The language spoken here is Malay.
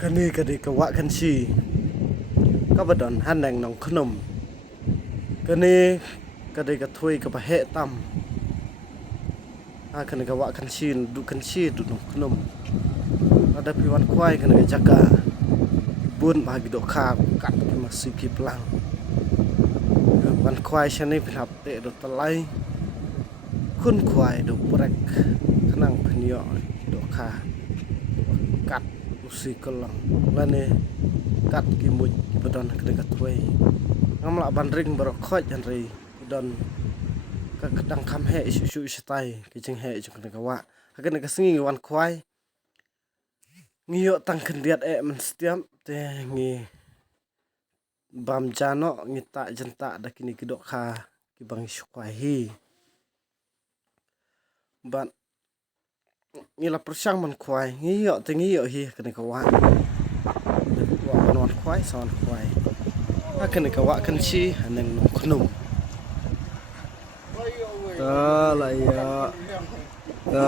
kani kawa kynshi ka badon hanang nong khnum kani kathui ka bahe tam kani kawa kynshi du nong khnum ada piwan kwai kani jaga bun bagi Dohkha kat ki Masi ki plang wan kwai shani pinap te do talai kun kwai do prek khnang phnio Dohkha kat usi kolong lane kat ki muj ki badon kani kathui ngamla bandring barok khoj janri don ka kadang kham he isu istai ki jing he jung kani kawa kani kasingi wan kwai ngiyo tang kendiat man setiap te ngi bam jano ngita jenta dakini ki Dohkha ki bang syukwai hi ban ngila persang man kwai ngiyo hi kani kawa wan kwai son kwai kani kawa kynshi hanang nong khnum ta la ya ta